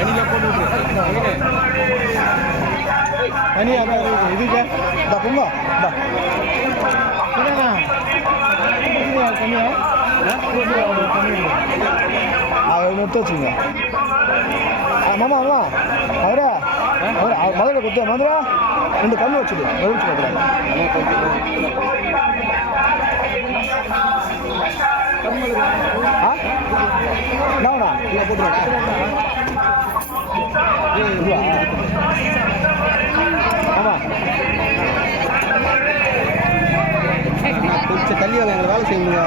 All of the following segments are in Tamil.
தனியில் போட்டு விட்டுரு தனி அதான் இதுக்கு இந்த பொங்கோ தனியா நொட்டு வச்சுங்க மாமா மாமா அவரா முதல்ல கொடுத்து மதுரா 2 கண்ணு வச்சுடு வச்சு பார்க்குறேன் என்னண்ணா இல்லை போட்டுருவா ஆமாம் கொஞ்சம் தள்ளி வாங்க எங்களை வேலை செய்யுங்க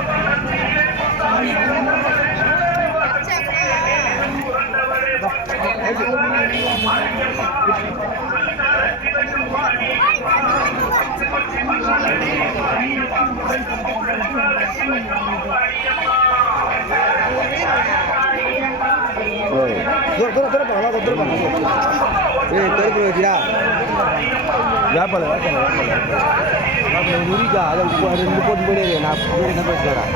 வியாபாரம் உரிக்கா அதை 2 போட்டு போயிடு நான் என்ன பேசுகிறேன்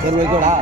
சரி வைக்கோடா